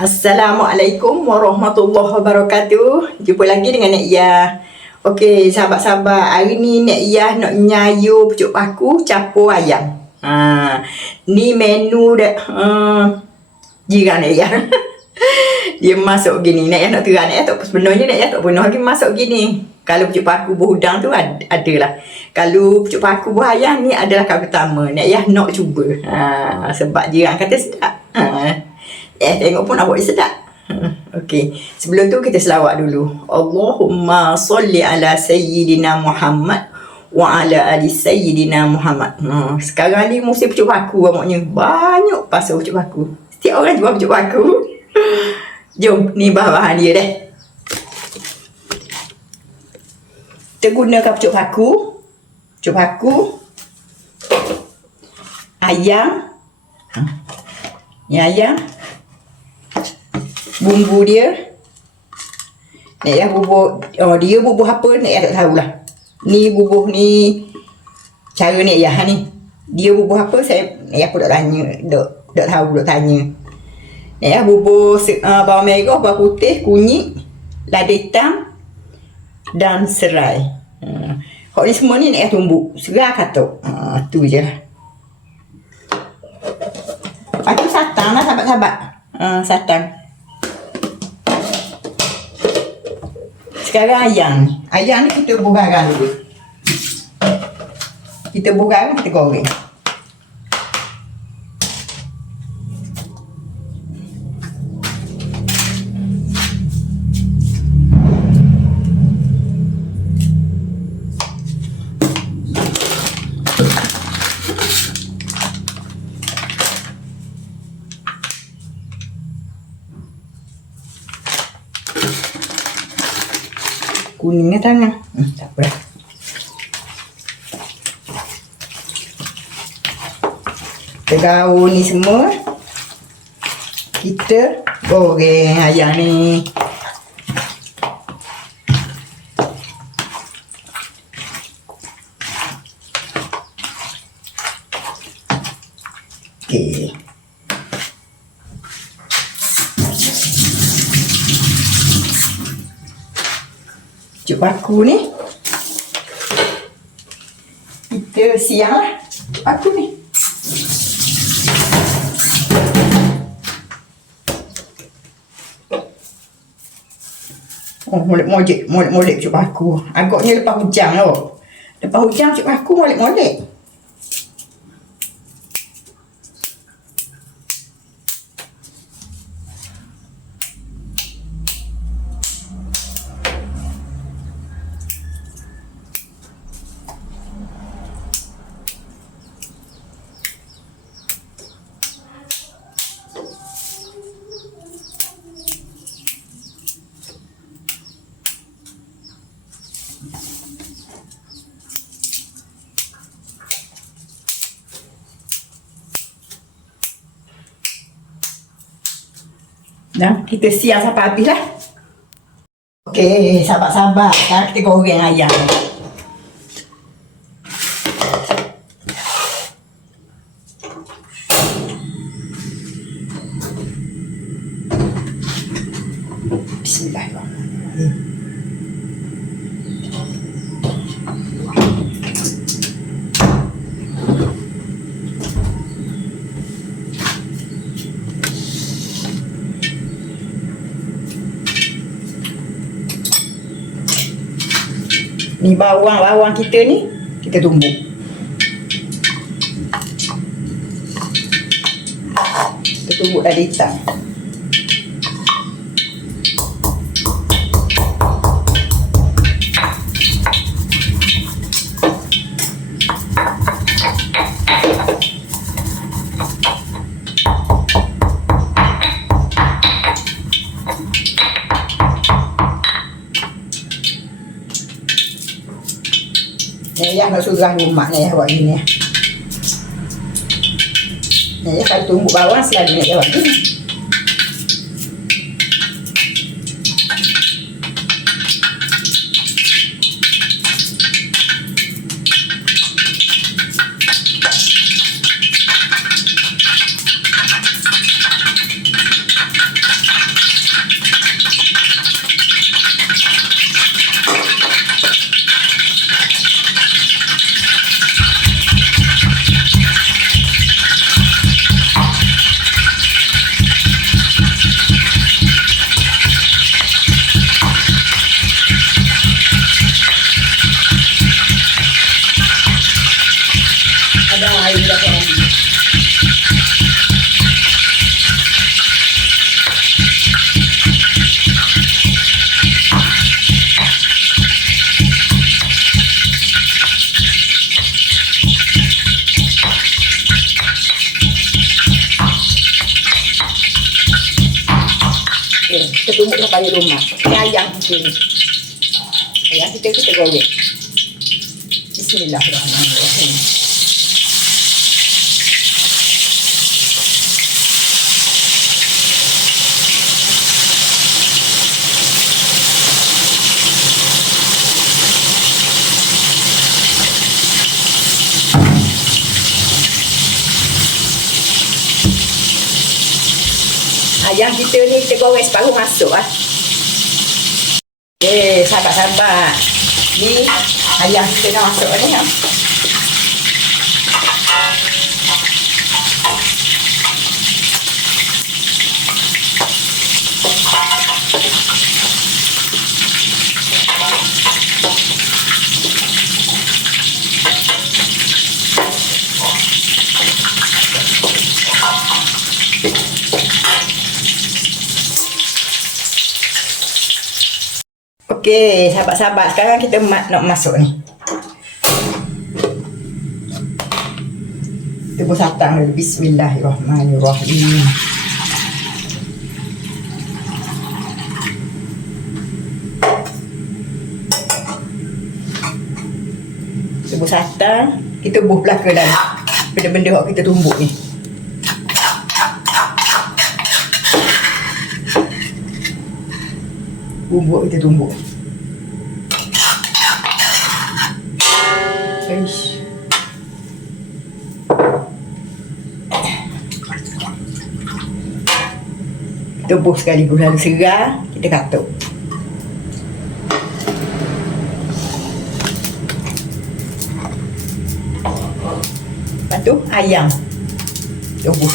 Assalamualaikum warahmatullahi wabarakatuh. Jumpa lagi dengan Nek Iyah. Okey, sahabat-sahabat, hari ni Nek Iyah nak nyayu pucuk paku capur ayam. Ni menu dah jiran Nek Iyah. Dia masuk gini. Nek Iyah nak terang, Nek Iyah tak sebenarnya Nek Iyah tak pernah lagi masuk gini. Kalau pucuk paku berhudang tu adalah. Kalau pucuk paku berayam ni adalah kali pertama. Nek Iyah nak cuba. Sebab jiran kata sedap. Tengok pun awak sedap. Okey, sebelum tu kita selawat dulu. Allahumma salli ala sayyidina Muhammad wa ala ali sayyidina Muhammad. Sekarang ni musim pucuk paku maknanya banyak pasal pucuk paku. Setiap orang jual pucuk paku. Jom, ni bahan-bahan dia dah. Kita gunakan pucuk paku, ayam. Ni ayam. Bumbu dia Nek Iyah bubuh, dia bubuh apa Nek Iyah tak tahulah. Ni bubuh ni cara Nek Iyah ni. Dia bubuh apa Nek Iyah pun tak tanya, tak tahu, tak tanya. Nek Iyah bubuh bawang merah, bawang putih, kunyit, lada hitam dan serai. Hak ni semua ni Nek Iyah tumbuk serai katuk. Tu je. Lepas tu satang lah sahabat-sahabat. Satang. Sekarang ayam ni kita bugarang dulu. Kita bugarang, kita goreng. Kuningnya tangan. Tak apa. Kita gaul ni semua. Kita goreng ayam ni. Okey. Pucuk paku ni kita siang lah pucuk paku ni. Molek-molek pucuk paku. Agaknya lepas hujan tau. Lepas hujan pucuk paku molek-molek. Dah, kita siang sampai habis lah. Okey, sahabat-sahabat, sekarang kita goreng ayam. Bismillahirrahmanirrahim. Ni bawang kita ni kita tumbuk. Kita tumbuk lada hitam. Nek Iyah nak surah rumah Nek Iyah buat gini. Nek Iyah kalau tumbuk bawang selalu Nek Iyah buat gini. Ni, kita tumbuk sampai lumak. Ni ayam kita ni. Ayam kita goreng. Bismillahirrahmanirrahim. Ayam kita ni kita goreng separuh masuk ah. Okey, sahabat-sahabat. Ni ayam kita dah masuk ni ah. Okey, sahabat-sahabat, sekarang kita nak masuk ni. Tebus satang dulu. Bismillahirrahmanirrahim. Tebus satang, kita buh belaka dalam benda-benda yang kita tumbuk ni. Bubuk kita tumbuk. Eish. Kita buh sekali lalu segar, kita katuk. Lepas tu ayam kita buh.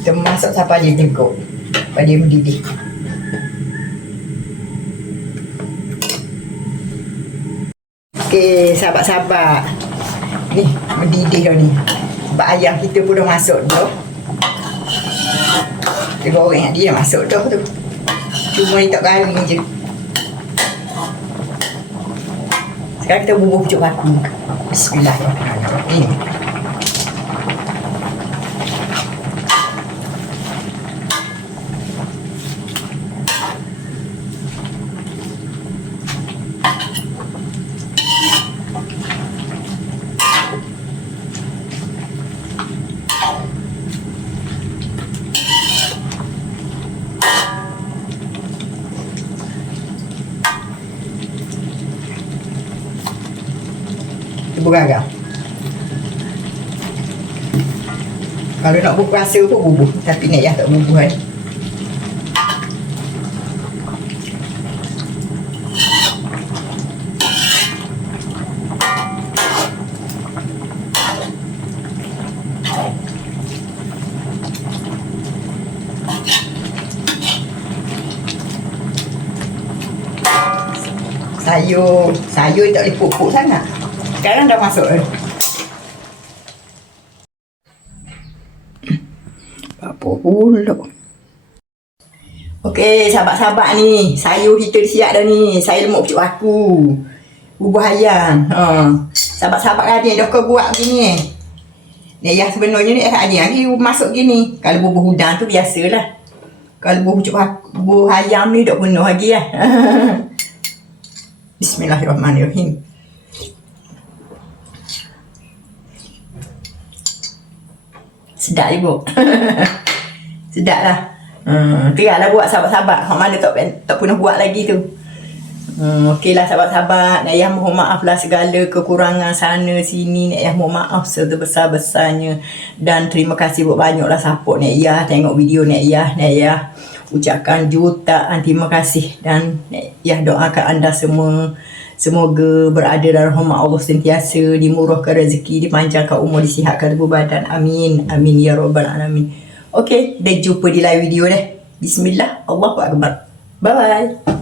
Kita masak sampai dia tengkuk, sampai dia mendidih. Okey, sahabat-sahabat, ni mendidih dah ni. Sebab ayam kita pun dah masuk dah. Kita goreng dia dah masuk dah tu. Cuma ni tak garing je. Sekarang kita bubuh pucuk paku. Bismillahirrahmanirrahim. Beragam. Kalau nak bubuh rasa pun bubuh, tapi nak tak bubuh kan. Sayur tak boleh pupuk sangat. Sekarang dah masuk dah. Apa pula? Okey, sahabat-sahabat ni, sayur kita siap dah ni. Saya lemak pucuk paku, bubuh ayam. Sahabat-sahabat rajin dah kau buat begini. Ni yang sebenarnya ni rajin masuk gini. Kalau bubuh udang tu biasalah. Kalau bubuh pucuk paku, bubuh ayam ni dah penuh lagi lah. Bismillahirrahmanirrahim. Sedap ibu. Sedap lah. Teranglah buat sahabat-sahabat. Hak mana tak pernah buat lagi tu. Okeylah sahabat-sahabat. Nak Ayah mohon maaf lah segala kekurangan sana sini. Nak Ayah mohon maaf sebesar-besarnya. Dan terima kasih buat banyaklah support Nak Ayah. Tengok video Nak Ayah ucapkan jutaan terima kasih. Dan Nak Ayah doakan anda semua. Semoga berada dalam rahmat Allah sentiasa, dimurahkan rezeki, dipanjangkan umur, disihatkan tubuh badan. Amin. Amin ya rabbal alamin. Okey, dah jumpa di live video dah. Bismillah, Allahu akbar. Bye bye.